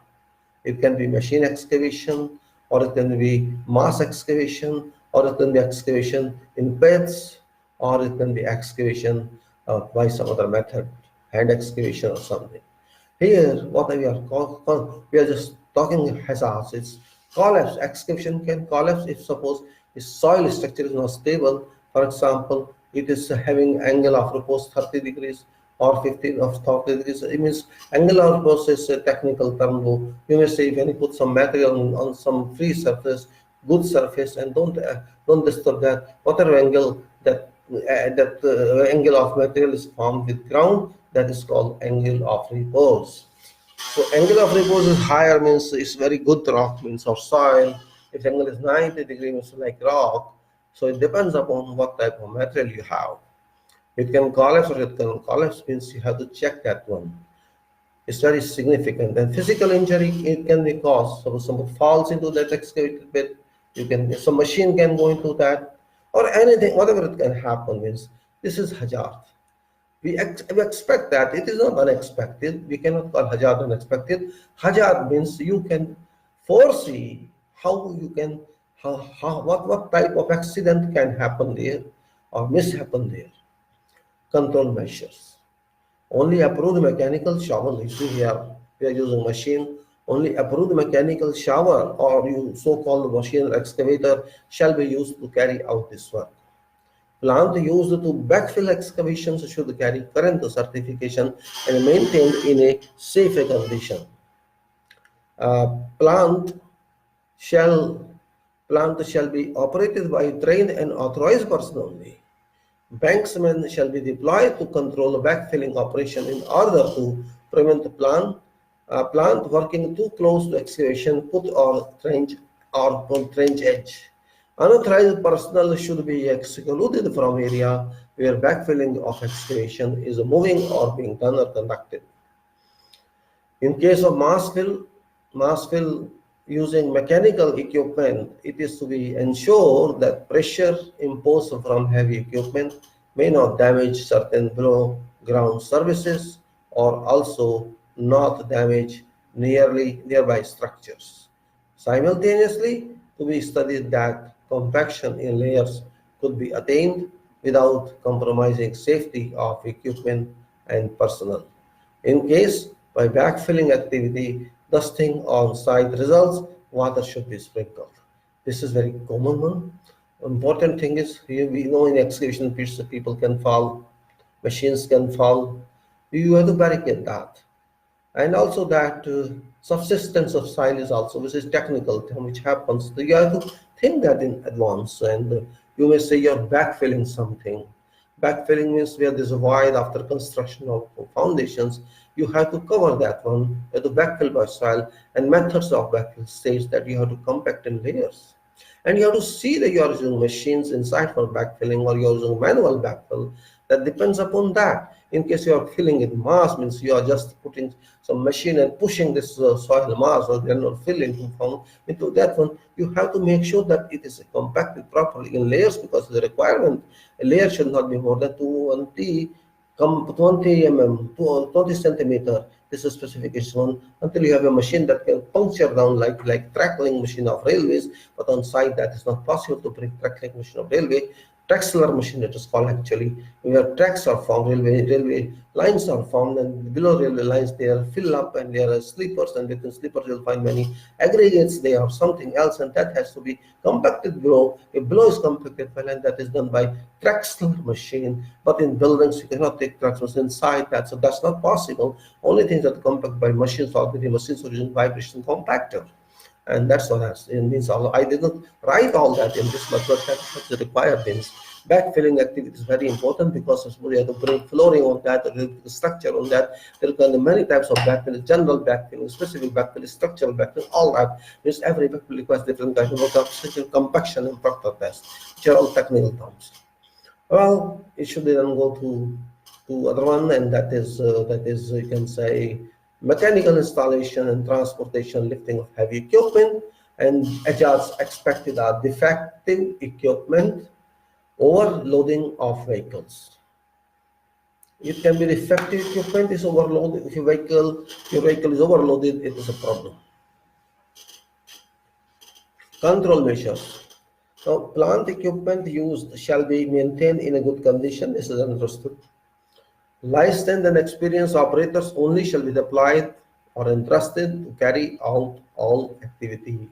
It can be machine excavation, or it can be mass excavation, or it can be excavation in pits, or it can be excavation by some other method, hand excavation or something. Here, what we are just talking hazards. It's collapse. Excavation can collapse if suppose the soil structure is not stable. For example, it is having angle of repose 30 degrees or 15 of 30 degrees. It means angle of repose is a technical term. You may say when you put some material on some free surface, good surface, and don't disturb that. Whatever angle that angle of material is formed with ground, that is called angle of repose. So angle of repose is higher means it's very good rock means or soil. If angle is 90 degrees means like rock. So it depends upon what type of material you have. It can collapse or it can collapse means you have to check that one. It's very significant. And physical injury, it can be caused. So someone falls into that excavated pit, some machine can go into that, or anything, whatever it can happen means this is hazard. We expect that. It is not unexpected. We cannot call hazard unexpected. Hazard means you can foresee how you can, what type of accident can happen there or mishappen there. Control measures. Only approved mechanical shower. You see here, we are using machine. Only approved mechanical shower or so-called machine or excavator shall be used to carry out this work. Plant used to backfill excavations should carry current certification and maintained in a safe condition. Plant shall be operated by trained and authorized person only. Banksmen shall be deployed to control backfilling operation in order to prevent the plant working too close to excavation put or trench edge. Unauthorized personnel should be excluded from area where backfilling of excavation is moving or being done or conducted. In case of mass fill using mechanical equipment, it is to be ensured that pressure imposed from heavy equipment may not damage certain below ground services or also not damage nearby structures. Simultaneously, to be studied that compaction in layers could be attained without compromising safety of equipment and personnel. In case by backfilling activity, dusting on site results, water should be sprinkled. This is very common one. Important thing is, we know in excavation pits people can fall, machines can fall. You have to barricade that. And also that subsistence of soil is also, which is technical term, which happens. So you have to think that in advance, and you may say you're backfilling something. Backfilling means where there's a void after construction of foundations, you have to cover that one. You have to backfill by soil, and methods of backfill states that you have to compact in layers. And you have to see that you are using machines inside for backfilling or you're using manual backfill. That depends upon that. In case you are filling in mass, means you are just putting some machine and pushing this soil mass or granule fill into that one. You have to make sure that it is compacted properly in layers because the requirement, a layer should not be more than 20 mm, 20 centimeter. This is specification one, until you have a machine that can puncture down like trackling machine of railways, but on site that is not possible to bring trackling machine of railway. Traxler machine it is called actually, where tracks are formed, railway lines are formed, and below railway lines they are fill up and there are sleepers, and within sleepers you'll find many aggregates there or something else, and that has to be compacted below. If below is compacted well, and that is done by Traxler machine, but in buildings you cannot take Traxler inside that, so that's not possible. Only things that compact by machines or the machines are using vibration compactor. And that's what it means. I didn't write all that in this, but that's what the required means. Backfilling activity is very important because you have to bring flooring on that, the structure on that. There are many types of backfilling: general backfilling, specific backfilling, structural backfilling. All that means every backfill requires different types of compaction and proctor test, which are all technical terms. Well, it should then go to other one, and that is you can say mechanical installation and transportation, lifting of heavy equipment, and hazards expected are defective equipment, Overloading of vehicles. It can be defective equipment is overloaded. If your vehicle is overloaded, it is a problem. Control measures. Now, plant equipment used shall be maintained in a good condition. This is understood. Licensed and experienced operators only shall be deployed or entrusted to carry out all activity.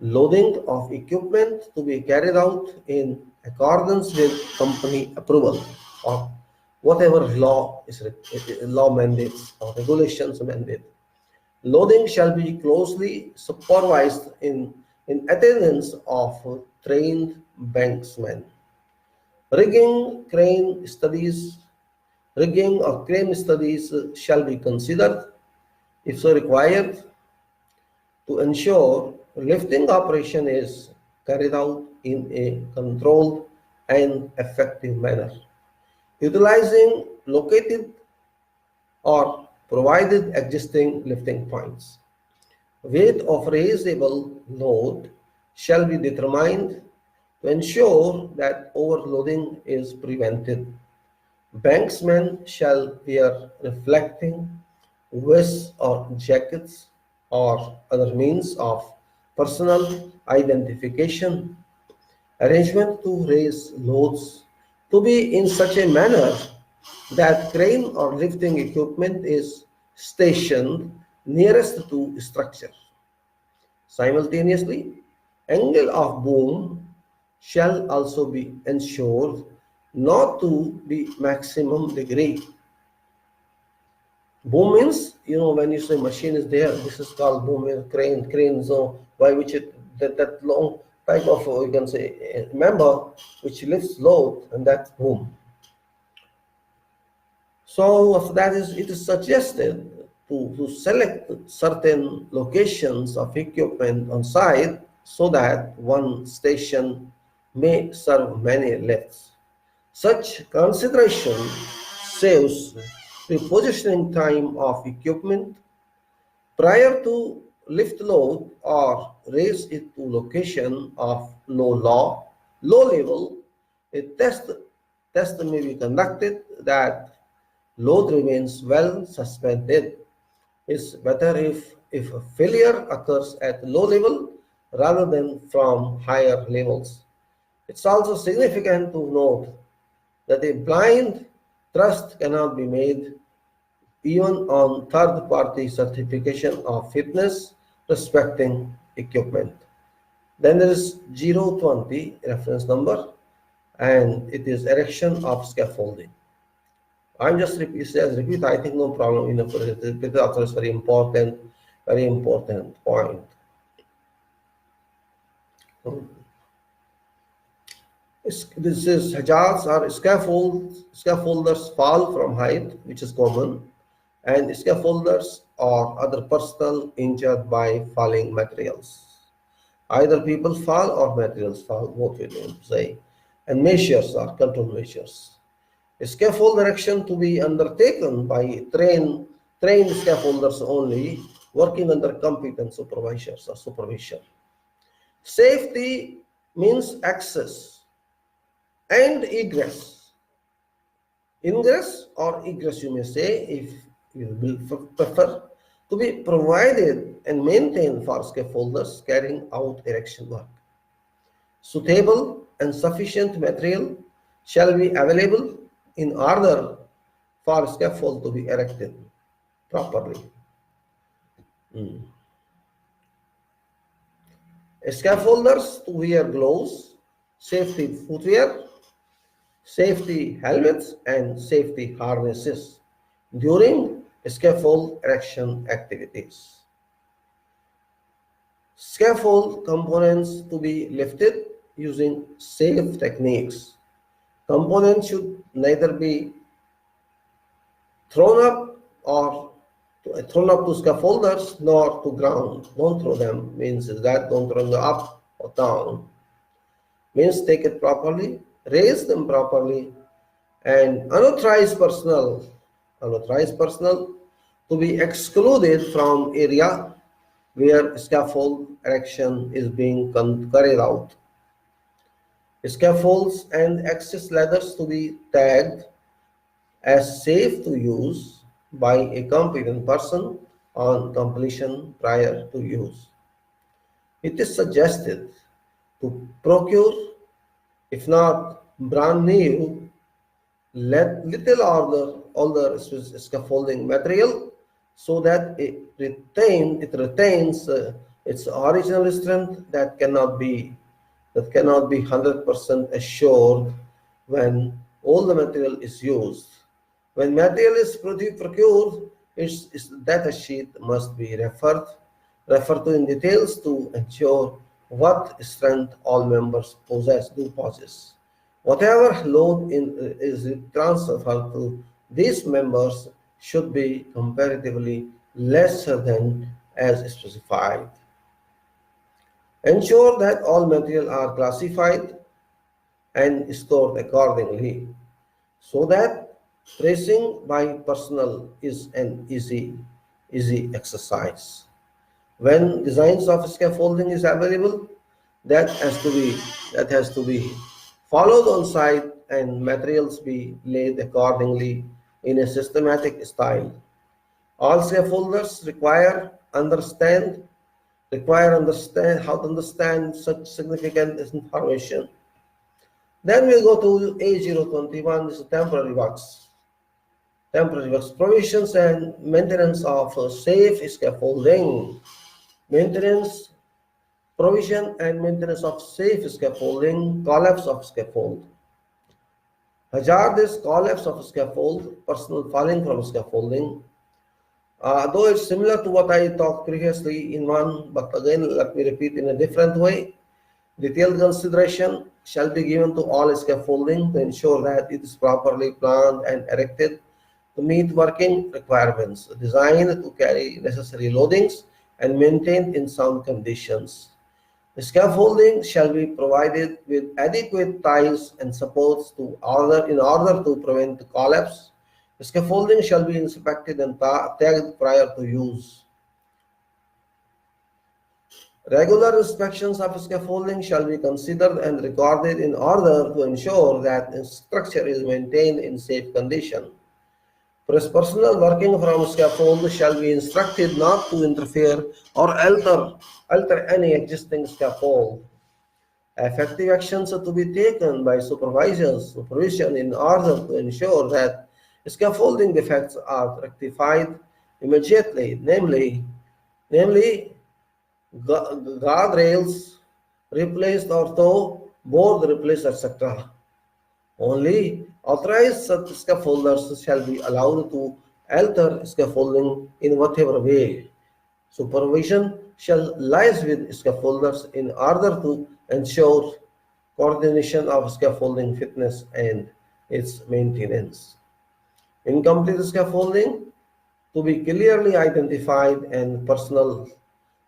Loading of equipment to be carried out in accordance with company approval or whatever law mandates or regulations mandate. Loading shall be closely supervised in attendance of trained banksmen. Rigging or crane studies shall be considered, if so required, to ensure lifting operation is carried out in a controlled and effective manner, utilizing located or provided existing lifting points. Weight of raisable load shall be determined to ensure that overloading is prevented. Banksmen shall wear reflecting vests or jackets or other means of personal identification. Arrangement to raise loads to be in such a manner that crane or lifting equipment is stationed nearest to structure. Simultaneously, angle of boom shall also be ensured not to be maximum degree. Boom means, when you say machine is there, this is called boom, crane zone, by which that long type of, you can say, member which lifts load, and that's boom. So it is suggested to select certain locations of equipment on site so that one station may serve many lifts. Such consideration saves repositioning time of equipment prior to lift load or raise it to location of low level. A test may be conducted that load remains well suspended. It's better if a failure occurs at low level rather than from higher levels. It's also significant to note that a blind trust cannot be made even on third-party certification of fitness respecting equipment. Then there is 020 reference number, and it is erection of scaffolding. I'm just repeat. I think no problem. Repeat also is very important point. This is hazards or scaffolders fall from height, which is common, and scaffolders or other personnel injured by falling materials. Either people fall or materials fall, both we don't say. And measures or control measures. A scaffold erection to be undertaken by trained scaffolders only, working under competent supervisors or supervision. Safety means access and egress. Ingress or egress, you may say, if you will prefer, to be provided and maintained for scaffolders carrying out erection work. Suitable and sufficient material shall be available in order for scaffold to be erected properly. Scaffolders to wear gloves, safety footwear, safety helmets, and safety harnesses during scaffold erection activities. Scaffold components to be lifted using safe techniques. Components should neither be thrown up to scaffolders nor to ground. Don't throw them, means that don't throw them up or down. Means take it properly, raise them properly, and unauthorized personnel to be excluded from area where scaffold erection is being carried out. Scaffolds and access ladders to be tagged as safe to use by a competent person on completion prior to use. It is suggested to procure, if not brand new, little older scaffolding material so that it retains its original strength that cannot be 100% assured when all the material is used. When material is procured, its data sheet must be referred to in details to ensure what strength all members possess. Whatever load is transferred to these members should be comparatively lesser than as specified. Ensure that all material are classified and stored accordingly so that tracing by personnel is an easy exercise. When designs of scaffolding is available, that has to be followed on site and materials be laid accordingly in a systematic style. All scaffolders require understand how to understand such significant information. Then we go to A021, this is temporary works. Temporary works provisions and maintenance of safe scaffolding. Provision and maintenance of safe scaffolding, collapse of scaffold. Hazardous collapse of scaffold, personal falling from scaffolding. Though it's similar to what I talked previously in one, but again, let me repeat in a different way. Detailed consideration shall be given to all scaffolding to ensure that it is properly planned and erected to meet working requirements, designed to carry necessary loadings, and maintained in sound conditions. The scaffolding shall be provided with adequate ties and supports in order to prevent the collapse. The scaffolding shall be inspected and tagged prior to use. Regular inspections of scaffolding shall be considered and recorded in order to ensure that the structure is maintained in safe condition. Personnel working from scaffold shall be instructed not to interfere or alter any existing scaffold. Effective actions are to be taken by supervision in order to ensure that scaffolding defects are rectified immediately, namely guardrails replaced or toe board replaced, etc. Only authorized such scaffolders shall be allowed to alter scaffolding in whatever way. Supervision shall lies with scaffolders in order to ensure coordination of scaffolding fitness and its maintenance. Incomplete scaffolding to be clearly identified, and personnel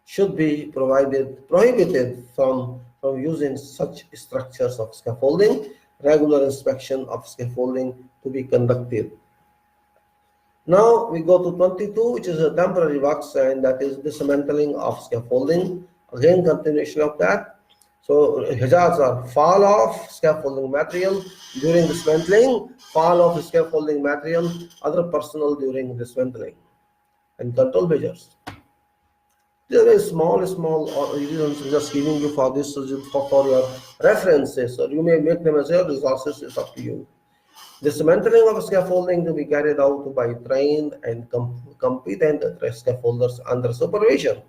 should be prohibited from using such structures of scaffolding. Regular inspection of scaffolding to be conducted. Now we go to 22, which is a temporary works, and that is dismantling of scaffolding. Again, continuation of that. So hazards are fall off scaffolding material during dismantling, fall off scaffolding material, other personnel during dismantling, and control measures. These are very small reasons just giving you for this for your references, or you may make them as your resources. It's up to you. Dismantling of scaffolding to be carried out by trained and competent scaffolders under supervision.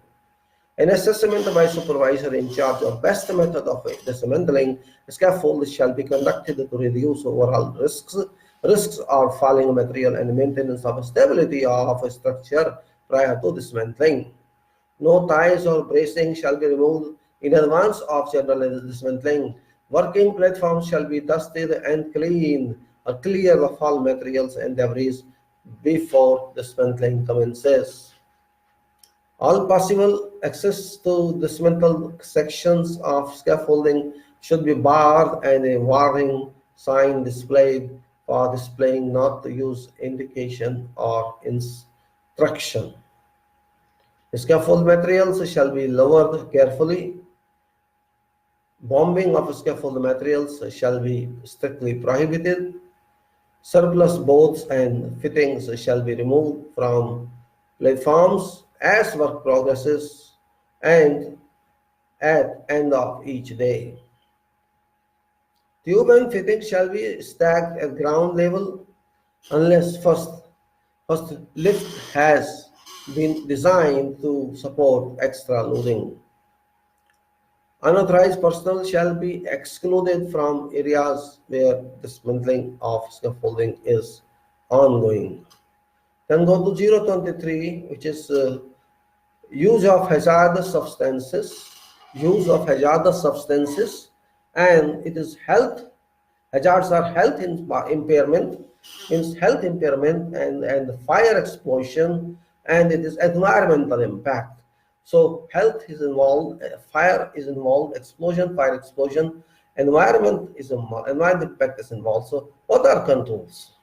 An assessment by supervisor in charge of best method of dismantling scaffold shall be conducted to reduce overall risks of falling material and maintenance of stability of a structure prior to dismantling. No ties or bracing shall be removed in advance of general dismantling. Working platforms shall be dusted and cleaned or clear of all materials and debris before dismantling commences. All possible access to dismantled sections of scaffolding should be barred and a warning sign displayed for displaying not to use indication or instruction. Scaffold materials shall be lowered carefully Bombing of scaffold materials shall be strictly prohibited. Surplus bolts and fittings shall be removed from platforms as work progresses and at end of each day. Tube and fittings shall be stacked at ground level unless first lift has been designed to support extra loading. Unauthorized personnel shall be excluded from areas where dismantling of scaffolding is ongoing. Then go to 023, which is use of hazardous substances, and it is health. Hazards are health impairment, means health impairment and fire explosion, and it is environmental impact. So health is involved, fire is involved, fire explosion, environment impact is involved. So what are controls?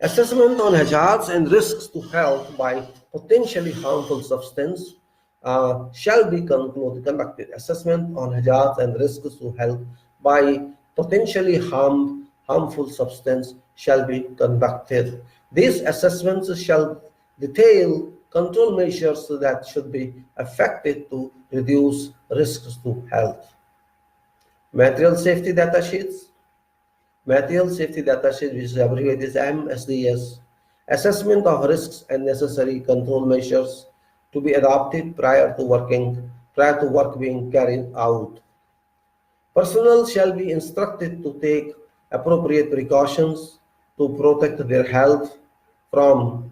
Assessment on hazards and risks to health by potentially harmful substance shall be conducted. Assessment on hazards and risks to health by potentially harmful substance shall be conducted. These assessments shall detail control measures that should be effective to reduce risks to health. Material safety data sheets. Material safety data sheet, which is abbreviated as MSDS, assessment of risks and necessary control measures to be adopted prior to work being carried out. Personnel shall be instructed to take appropriate precautions to protect their health from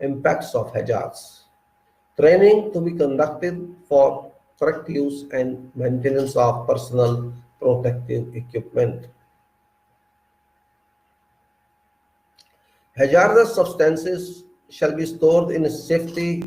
impacts of hazards. Training to be conducted for correct use and maintenance of personal protective equipment. Hazardous substances shall be stored in a safety